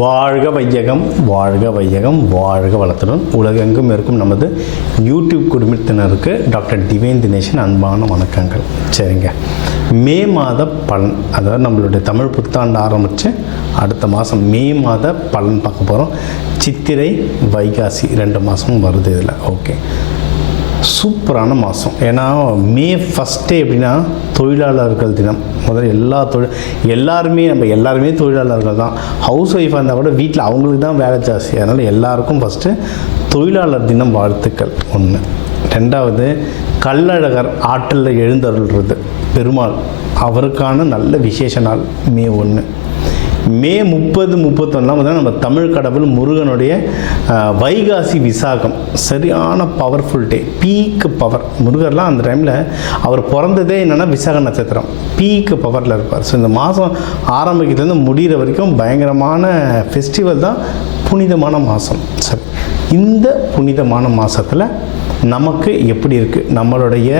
வாழ்க வையகம், வாழ்க வையகம், வாழ்க வளத்துடன் உலகெங்கும் இருக்கும் நமது யூடியூப் குடும்பத்தினருக்கு டாக்டர் டிவைன் தினேஷன் அன்பான வணக்கங்கள். சரிங்க, மே மாத பலன், அதாவது நம்மளுடைய தமிழ் புத்தாண்டு ஆரம்பித்து அடுத்த மாதம் மே மாத பலன் பார்க்க போகிறோம். சித்திரை வைகாசி 2 மாதமும் வருது இதில். ஓகே, சூப்பரான மாதம். ஏன்னா மே ஃபஸ்ட்டே எப்படின்னா தொழிலாளர்கள் தினம். முதல்ல எல்லாருமே தொழிலாளர்கள் தான். ஹவுஸ் ஒய்ஃபாக இருந்தால் கூட வீட்டில் அவங்களுக்கு தான் வேலை ஜாஸ்தி. அதனால் எல்லாருக்கும் ஃபஸ்ட்டு தொழிலாளர் தினம் வாழ்த்துக்கள் ஒன்று. ரெண்டாவது, கள்ளழகர் ஆற்றில் எழுந்தருள்றது பெருமாள், அவருக்கான நல்ல விசேஷ நாள் மே 1. மே 30, 31 நம்ம தமிழ் கடவுள் முருகனுடைய வைகாசி விசாகம், சரியான பவர்ஃபுல் டே, பீக்கு பவர். முருகர்லாம் அந்த டைமில் அவர் பிறந்ததே என்னென்னா விசாக நட்சத்திரம், பீக்கு பவரில் இருப்பார். ஸோ இந்த மாதம் ஆரம்பிக்கிறதுலேருந்து முடிகிற வரைக்கும் பயங்கரமான ஃபெஸ்டிவல் தான், புனிதமான மாதம். சரி, இந்த புனிதமான மாதத்தில் நமக்கு எப்படி இருக்குது, நம்மளுடைய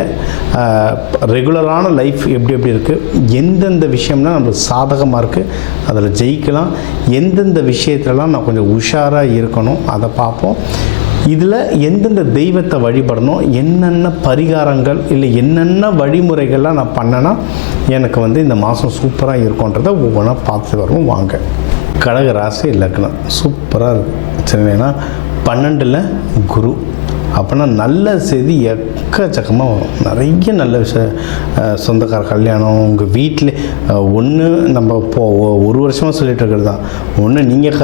ரெகுலரான லைஃப் எப்படி இருக்குது, எந்தெந்த விஷயம்னா நம்மளுக்கு சாதகமாக இருக்குது, அதில் ஜெயிக்கலாம், எந்தெந்த விஷயத்துலலாம் நான் கொஞ்சம் உஷாராக இருக்கணும் அதை பார்ப்போம். இதில் எந்தெந்த தெய்வத்தை வழிபடணும், என்னென்ன பரிகாரங்கள் இல்லை என்னென்ன வழிமுறைகள்லாம் நான் பண்ணேன்னா எனக்கு இந்த மாதம் சூப்பராக இருக்கும்ன்றதை ஒவ்வொன்றா பார்த்து வருவோம். வாங்க. கடக ராசி லக்னம் சூப்பராக இருக்குது. சரி, ஏன்னா 12ல் குரு, அப்போனா நல்ல செய்தி எக்கச்சக்கமாக வரும். நிறைய நல்ல விஷயம், சொந்தக்கார கல்யாணம், உங்கள் வீட்டில் ஒன்று நம்ம ஒரு வருஷமாக சொல்லிகிட்டு இருக்கிறது தான். ஒன்று நீங்கள்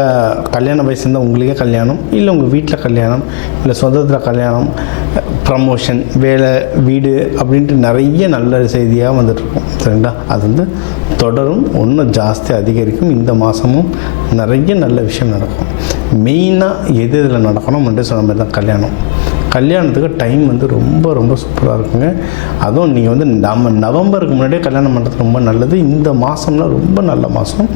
கல்யாண வயசு இருந்தால் உங்களுக்கே கல்யாணம், இல்லை உங்கள் வீட்டில் கல்யாணம், இல்லை சொந்தத்தில் கல்யாணம், ப்ரமோஷன், வேலை, வீடு அப்படின்ட்டு நிறைய நல்ல செய்தியாக வந்துட்டுருக்கும். சரிங்களா? அது தொடரும், இன்னும் ஜாஸ்தி அதிகரிக்கும். இந்த மாதமும் நிறைய நல்ல விஷயம் நடக்கும். மெயினாக எது இதில் நடக்கணும் என்று சொன்ன மாதிரி தான் கல்யாணத்துக்கு டைம் ரொம்ப ரொம்ப சூப்பராக இருக்குங்க. அதுவும் நீங்கள் நம்ம நவம்பருக்கு முன்னாடியே கல்யாணம் பண்ணுறது ரொம்ப நல்லது. இந்த மாதம்லாம் ரொம்ப நல்ல மாதம்.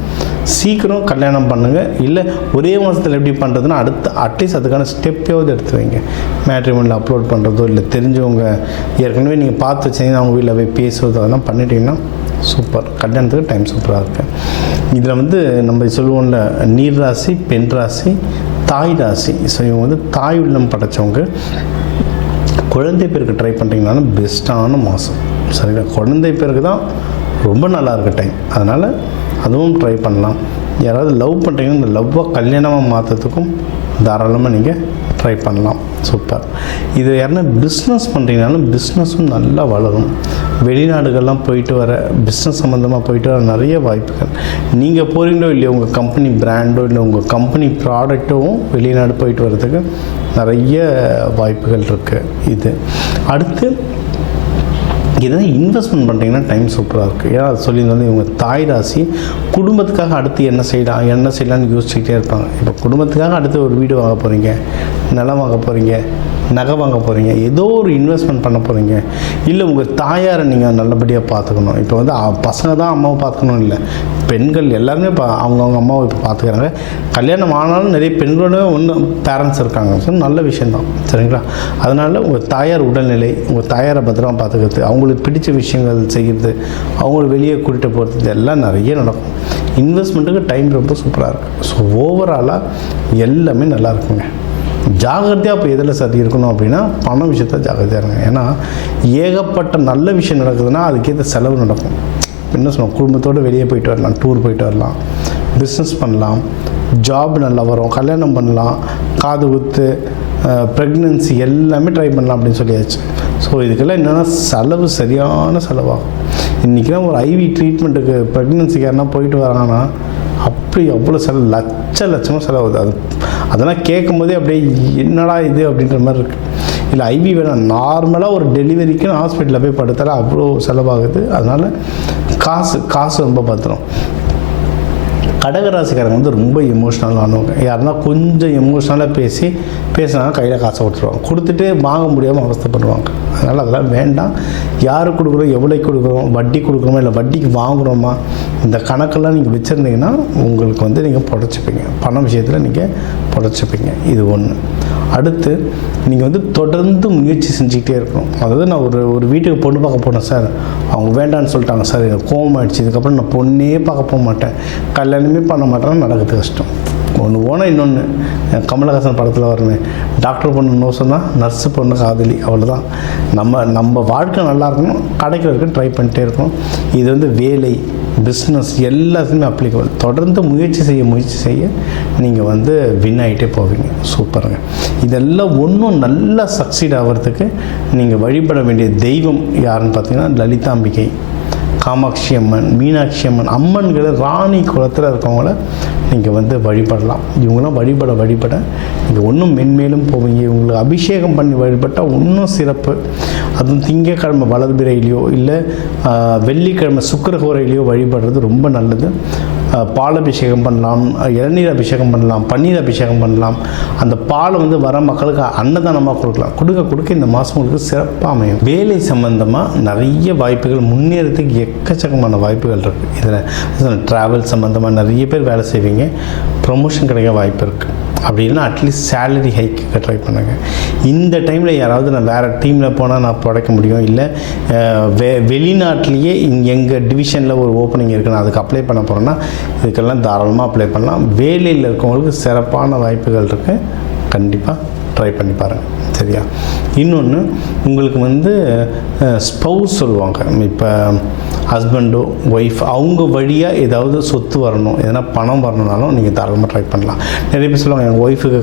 சீக்கிரம் கல்யாணம் பண்ணுங்கள். இல்லை ஒரே மாதத்தில் எப்படி பண்ணுறதுன்னா அட்லீஸ்ட் அதுக்கான ஸ்டெப்பையாவது எடுத்து வைங்க. மேட்ரிமோனியில் அப்லோட் பண்ணுறதோ, இல்லை தெரிஞ்சவங்க ஏற்கனவே நீங்கள் பார்த்து வச்சிங்கன்னா அவங்க வீட்டில் போய் பேசுவதோ அதெல்லாம் பண்ணிட்டீங்கன்னா சூப்பர். கல்யாணத்துக்கு டைம் சூப்பராக இருக்குது. இதில் நம்ம சொல்லுவோம்ல, நீர் ராசி, பெண் ராசி, தாய் ராசி. ஸோ இவங்க தாய் உள்ளம் படைத்தவங்க. குழந்தை பேருக்கு ட்ரை பண்ணுறீங்கனாலும் பெஸ்ட்டான மாதம். சரிங்களா? குழந்தை பேருக்கு தான் ரொம்ப நல்லா இருக்க டைம். அதனால் அதுவும் ட்ரை பண்ணலாம். யாராவது லவ் பண்ணுறீங்கன்னா இந்த லவ்வாக கல்யாணமாக மாற்றுறதுக்கும் தாராளமாக நீங்கள் ட்ரை பண்ணலாம். சூப்பர். இது யாருன்னா பிஸ்னஸ் பண்ணுறீங்கனாலும் பிஸ்னஸும் நல்லா வளரும். வெளிநாடுகள்லாம் போயிட்டு வர, பிஸ்னஸ் சம்மந்தமாக போயிட்டு வர நிறைய வாய்ப்புகள். நீங்கள் போகிறீங்களோ இல்லையோ, உங்கள் கம்பெனி பிராண்டோ இல்லை உங்கள் கம்பெனி ப்ராடக்ட்டும் வெளிநாடு போயிட்டு வர்றதுக்கு நிறைய வாய்ப்புகள் இருக்குது. இது அடுத்து இதெல்லாம் இன்வெஸ்ட்மெண்ட் பண்ணுறீங்கன்னா டைம் சூப்பராக இருக்குது. ஏன்னா அது சொல்லியிருந்தாலும் இவங்க தாய் ராசி, குடும்பத்துக்காக அடுத்து என்ன செய்யலாம்னு யோசிச்சுக்கிட்டே இருப்பாங்க. இப்போ குடும்பத்துக்காக அடுத்து ஒரு வீடு வாங்க போகிறீங்க, நிலம் வாங்க போகிறீங்க, நகை வாங்க போகிறீங்க, ஏதோ ஒரு இன்வெஸ்ட்மெண்ட் பண்ண போகிறீங்க. இல்லை உங்கள் தாயாரை நீங்கள் நல்லபடியாக பார்த்துக்கணும். இப்போ பசங்க தான் அம்மாவை பார்த்துக்கணும் இல்லை, பெண்கள் எல்லாருமே அவங்கவுங்க அம்மாவை இப்போ பார்த்துக்கிறாங்க. கல்யாணம் ஆனாலும் நிறைய பெண்களோட பேரண்ட்ஸ் இருக்காங்க. ஸோ நல்ல விஷயந்தான். சரிங்களா? அதனால் உங்கள் தாயார் உடல்நிலை, உங்கள் தாயாரை பத்திரமா பார்த்துக்கிறது, அவங்களுக்கு பிடிச்ச விஷயங்கள் செய்கிறது, அவங்கள வெளியே கூட்டிகிட்டு போகிறது, இதெல்லாம் நிறைய நடக்கும். இன்வெஸ்ட்மெண்ட்டுக்கு டைம் ரொம்ப சூப்பராக இருக்குது. ஸோ ஓவராலாக எல்லாமே நல்லா இருக்குங்க. ஜாகிரதையாக இப்போ எதில் சரி இருக்கணும் அப்படின்னா பண விஷயத்த ஜாகிரதையாக இருங்க. ஏன்னா ஏகப்பட்ட நல்ல விஷயம் நடக்குதுன்னா அதுக்கேற்ற செலவு நடக்கும். என்ன சொல்லுவோம், குடும்பத்தோடு வெளியே போயிட்டு வரலாம், டூர் போயிட்டு வரலாம், பிஸ்னஸ் பண்ணலாம், ஜாப் நல்லா வரும், கல்யாணம் பண்ணலாம், காது குத்து, ப்ரெக்னென்சி எல்லாமே ட்ரை பண்ணலாம் அப்படின்னு சொல்லியாச்சு. ஸோ இதுக்கெல்லாம் என்னென்னா செலவு சரியான செலவாகும். இன்றைக்கெலாம் ஒரு ஐவி ட்ரீட்மெண்ட்டுக்கு ப்ரெக்னென்சிக்கு யாருன்னா போயிட்டு வராங்கன்னா அவ்வளோ லட்சமாக செலவுது. அதெல்லாம் கேட்கும் போதே அப்படியே என்னடா இது அப்படின்ற மாதிரி இருக்குது. இல்லை ஐவி வேணாம், நார்மலாக ஒரு டெலிவரிக்குன்னு ஹாஸ்பிட்டலில் போய் படுத்தால அவ்வளோ செலவாகுது. அதனால் காசு ரொம்ப பத்திரம். கடகராசிக்காரங்க ரொம்ப எமோஷ்னலானவங்க. யாருன்னா கொஞ்சம் எமோஷ்னலாக பேசினாங்க கையில் காசை கொடுத்துருவாங்க, கொடுத்துட்டு வாங்க முடியாமல் அவஸ்தைப்படுவாங்க. அதனால் அதெல்லாம் வேண்டாம். யாருக்கு கொடுக்குறோம், எவ்வளோக்கு கொடுக்குறோம், வட்டி கொடுக்குறோமா இல்லை வட்டிக்கு வாங்குகிறோமா, இந்த கணக்கெல்லாம் நீங்கள் வச்சுருந்தீங்கன்னா உங்களுக்கு நீங்கள் புடைச்சிப்பீங்க. பண விஷயத்தில் நீங்கள் புடைச்சிப்பீங்க. இது ஒன்று. அடுத்து நீங்கள் தொடர்ந்து முயற்சி செஞ்சுக்கிட்டே இருக்கணும். அதாவது நான் ஒரு வீட்டுக்கு பொண்ணு பார்க்க போனேன் சார், அவங்க வேண்டான்னு சொல்லிட்டாங்க சார், எனக்கு கோவம் ஆகிடுச்சு, இதுக்கப்புறம் நான் பொண்ணே பார்க்க போக மாட்டேன், கல்யாணமே பண்ண மாட்டேன்னா நடக்கிறது கஷ்டம். ஒன்று போனால் இன்னொன்று. கமலஹாசன் படத்தில் வரணும், டாக்டர் பொண்ணு நோ சொன்னால் நர்ஸு பொண்ணு காதலி, அவ்வளோதான். நம்ம வாழ்க்கை நல்லா இருக்கணும், கிடைக்கிறதுக்கு ட்ரை பண்ணிட்டே இருக்கணும். இது வந்து வேலை, பிஸ்னஸ் எல்லாத்துக்குமே அப்ளிகபிள். தொடர்ந்து முயற்சி செய்ய நீங்கள் வந்து வின் ஆகிட்டே போவீங்க. சூப்பருங்க. இதெல்லாம் ஒன்றும் நல்லா சக்சீட் ஆகிறதுக்கு நீங்கள் வழிபட வேண்டிய தெய்வம் யாருன்னு பார்த்தீங்கன்னா லலிதாம்பிகை, காமாட்சி அம்மன், மீனாட்சி அம்மன், அம்மன்களை ராணி குலத்தில் இருக்கவங்கள நீங்கள் வந்து வழிபடலாம். இவங்களாம் வழிபட நீங்கள் இன்னும் மென்மேலும் போவீங்க. இவங்களுக்கு அபிஷேகம் பண்ணி வழிபட்டால் இன்னும் சிறப்பு. அதுவும் திங்கக்கிழமை வளர்பிறையிலையோ இல்லை வெள்ளிக்கிழமை சுக்கிரஹோரையிலையோ வழிபடுறது ரொம்ப நல்லது. பாலபிஷேகம் பண்ணலாம், இளநீர் அபிஷேகம் பண்ணலாம், பன்னீர் அபிஷேகம் பண்ணலாம். அந்த பாலை வந்து வர மக்களுக்கு அன்னதானமாக கொடுக்க இந்த மாதம் உங்களுக்கு சிறப்பாக அமையும். வேலை சம்மந்தமாக நிறைய வாய்ப்புகள், முன்னேறதுக்கு எக்கச்சக்கமான வாய்ப்புகள் இருக்குது. இதில் ட்ராவல் சம்மந்தமாக நிறைய பேர் வேலை செய்வீங்க, ப்ரொமோஷன் கிடைக்க வாய்ப்பு இருக்குது. அப்படி இல்லைன்னா அட்லீஸ்ட் சேலரி ஹைக்கு ட்ரை பண்ணுங்கள். இந்த டைமில் யாராவது நான் வேறு டீமில் போனால் நான் படைக்க முடியும், இல்லை வெளிநாட்டிலேயே எங்கள் டிவிஷனில் ஒரு ஓப்பனிங் இருக்குது, நான் அதுக்கு அப்ளை பண்ண போகிறேன்னா இதுக்கெல்லாம் தாராளமாக அப்ளை பண்ணலாம். வேலையில் இருக்கவங்களுக்கு சிறப்பான வாய்ப்புகள் இருக்குது. கண்டிப்பாக ட்ரை பண்ணி பாருங்கள். சரியா? இன்னொன்று, உங்களுக்கு வந்து ஸ்பௌஸ் சொல்லுவாங்க. இப்போ ஹஸ்பண்டோ ஒய்ஃப் அவங்க வழியாக ஏதாவது சொத்து வரணும், எதனா பணம் வரணுனாலும் நீங்கள் தாராளமாக ட்ரை பண்ணலாம். நிறைய பேர் சொல்லுவாங்க எங்கள் ஒய்ஃபுக்கு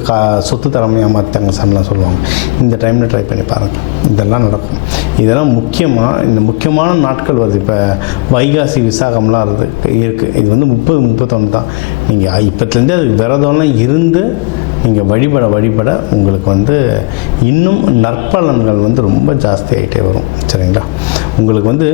சொத்து தரமே ஏமாத்தாங்க சார்லாம் சொல்லுவாங்க. இந்த டைமில் ட்ரை பண்ணி பாருங்கள், இதெல்லாம் நடக்கும். இதெல்லாம் இந்த முக்கியமான நாட்கள் வருது. இப்போ வைகாசி விசாகம்லாம் இருக்குது. இது வந்து 30-31 தான். நீங்கள் இப்போத்துலேருந்தே அதுக்கு விரதம்லாம் இருந்து நீங்கள் வழிபட உங்களுக்கு வந்து இன்னும் நற்பலன்கள் வந்து ரொம்ப ஜாஸ்தி ஆகிட்டே வரும். சரிங்களா? உங்களுக்கு வந்து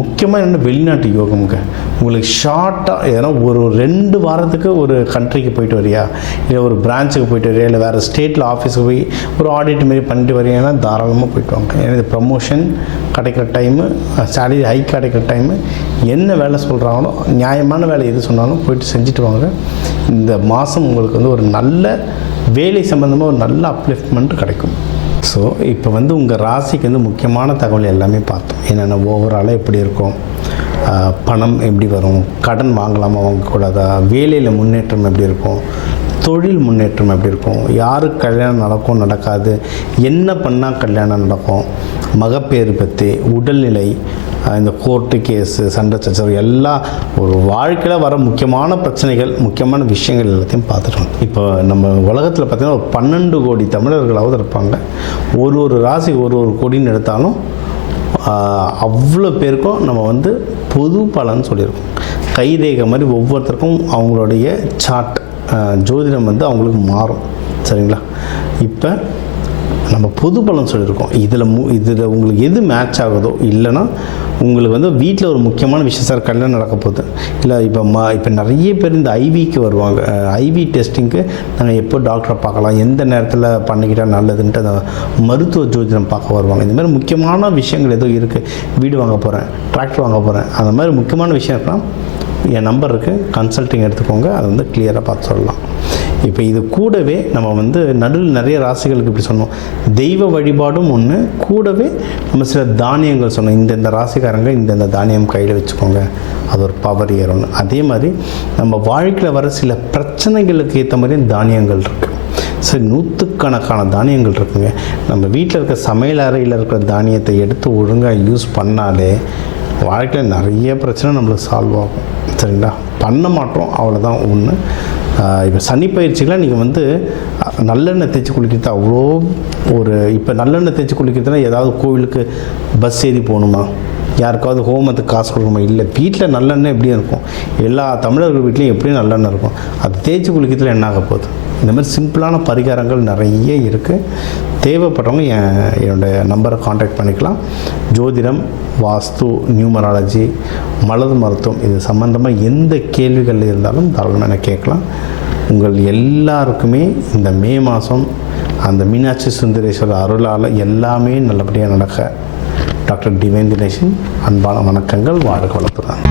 முக்கியமாக என்ன, வெளிநாட்டு யோகம்ங்க. உங்களுக்கு ஷார்ட்டாக ஏன்னா ஒரு 2 வாரத்துக்கு ஒரு கண்ட்ரிக்கு போயிட்டு வரியா, இல்லை ஒரு பிரான்ச்சுக்கு போயிட்டு வரியா, இல்லை வேறு ஸ்டேட்டில் ஆஃபீஸுக்கு போய் ஒரு ஆடிட் மாரி பண்ணிட்டு வரீங்கன்னா தாராளமாக போயிட்டு வாங்க. ஏன்னா இது ப்ரமோஷன் கிடைக்கிற டைமு, சேலரி ஹைக் கிடைக்கிற டைமு, என்ன வேலை சொல்கிறாங்களோ நியாயமான வேலை எது சொன்னாலும் போயிட்டு செஞ்சுட்டு வாங்க. இந்த மாதம் உங்களுக்கு வந்து ஒரு நல்ல வேலை சம்மந்தமாக ஒரு நல்ல அப்லிஃப்ட்மெண்ட் கிடைக்கும். ஸோ இப்போ வந்து உங்கள் ராசிக்கு வந்து முக்கியமான தகவல் எல்லாமே பார்த்தோம். என்னென்ன ஓவராலாக எப்படி இருக்கும், பணம் எப்படி வரும், கடன் வாங்கலாமா வாங்கக்கூடாதா, வேலையில் முன்னேற்றம் எப்படி இருக்கும், தொழில் முன்னேற்றம் எப்படி இருக்கும், யாருக்கு கல்யாணம் நடக்கும் நடக்காது, என்ன பண்ணால் கல்யாணம் நடக்கும், மகப்பேறு பற்றி, உடல்நிலை, இந்த கோர்ட்டு கேஸு, சண்டை சச்சரவு எல்லாம் ஒரு வாழ்க்கையில் வர முக்கியமான பிரச்சனைகள், முக்கியமான விஷயங்கள் எல்லாத்தையும் பார்த்துட்டோம். இப்போ நம்ம உலகத்தில் பார்த்திங்கன்னா ஒரு 12 கோடி தமிழர்களாவது இருப்பாங்க. ஒரு ராசி ஒரு கோடின்னு எடுத்தாலும் அவ்வளோ பேருக்கும் நம்ம வந்து பொது பலன்னு சொல்லியிருக்கோம். கைரேகை மாதிரி ஒவ்வொருத்தருக்கும் அவங்களுடைய சார்ட், ஜோதிடம் வந்து அவங்களுக்கு மாறும். சரிங்களா? இப்போ நம்ம பொது பலன் சொல்லியிருக்கோம். இதில் உங்களுக்கு எது மேட்ச் ஆகுதோ, இல்லைன்னா உங்களுக்கு வந்து வீட்டில் ஒரு முக்கியமான விஷயம், சார் கல்யாணம் நடக்க போகுது, இல்லை இப்போ நிறைய பேர் இந்த ஐவிக்கு வருவாங்க. ஐவி டெஸ்டிங்க்கு நாங்கள் எப்போ டாக்டரை பார்க்கலாம், எந்த நேரத்தில் பண்ணிக்கிட்டால் நல்லதுன்ட்டு அந்த மருத்துவ ஜோதிடம் பார்க்க வருவாங்க. இந்த மாதிரி முக்கியமான விஷயங்கள் ஏதோ இருக்குது, வீடு வாங்க போகிறேன், டிராக்டர் வாங்க போகிறேன், அந்த மாதிரி முக்கியமான விஷயம் இருக்கலாம், என் நம்பர் இருக்குது, கன்சல்ட்டிங் எடுத்துக்கோங்க, அதை வந்து கிளியராக பார்த்து சொல்லலாம். இப்போ இது கூடவே நம்ம வந்து நடுவில் நிறைய ராசிகளுக்கு இப்படி சொன்னோம், தெய்வ வழிபாடும் ஒன்று, கூடவே நம்ம சில தானியங்கள் சொன்னோம். இந்தந்த ராசிக்காரங்க இந்தந்த தானியம் கையில் வச்சுக்கோங்க, அது ஒரு பவர் ஏறணும். அதே மாதிரி நம்ம வாழ்க்கையில் வர சில பிரச்சனைகளுக்கு ஏற்ற மாதிரி தானியங்கள் இருக்குது. சரி, 100கணக்கான தானியங்கள் இருக்குங்க. நம்ம வீட்டில் இருக்க சமையல் அறையில் இருக்கிற தானியத்தை எடுத்து ஒழுங்காக யூஸ் பண்ணாலே வாழ்க்கையில் நிறைய பிரச்சனை நம்மளுக்கு சால்வ் ஆகும். சரிங்களா? பண்ண மாட்டோம், அவ்வளோதான் ஒன்று. இப்போ சனி பயிற்சிகளாக நீங்கள் வந்து நல்லெண்ணெய் தேய்ச்சி குளிக்கிறது அவ்வளோ இப்போ நல்லெண்ணெய் தேய்ச்சி குளிக்கிறதுனா ஏதாவது கோவிலுக்கு பஸ் ஏறி போகணுமா, யாருக்காவது ஹோமத்துக்கு காசு கொடுக்கணுமா? இல்லை, வீட்டில் நல்லெண்ணெய் எப்படியும் இருக்கும், எல்லா தமிழர்கள் வீட்லேயும் எப்படியும் நல்லெண்ணெய் இருக்கும். அது தேய்ச்சி குளிக்கிறதுல என்ன ஆக போகுது? இந்த மாதிரி சிம்பிளான பரிகாரங்கள் நிறைய இருக்குது. தேவைப்படுறவங்க என்னோடய நம்பரை காண்டாக்ட் பண்ணிக்கலாம். ஜோதிடம், வாஸ்து, நியூமராலஜி, மலர் மருத்துவம், இது சம்மந்தமாக எந்த கேள்விகள் இருந்தாலும் தாராளமாக எனக்கு கேட்கலாம். உங்கள் எல்லாருக்குமே இந்த மே மாதம் அந்த மீனாட்சி சுந்தரேஸ்வரர் அருளால் எல்லாமே நல்லபடியாக நடக்க டாக்டர் டிவைன் தினேஷன் அன்பான வணக்கங்கள். வாழ்க வளத்துடன்.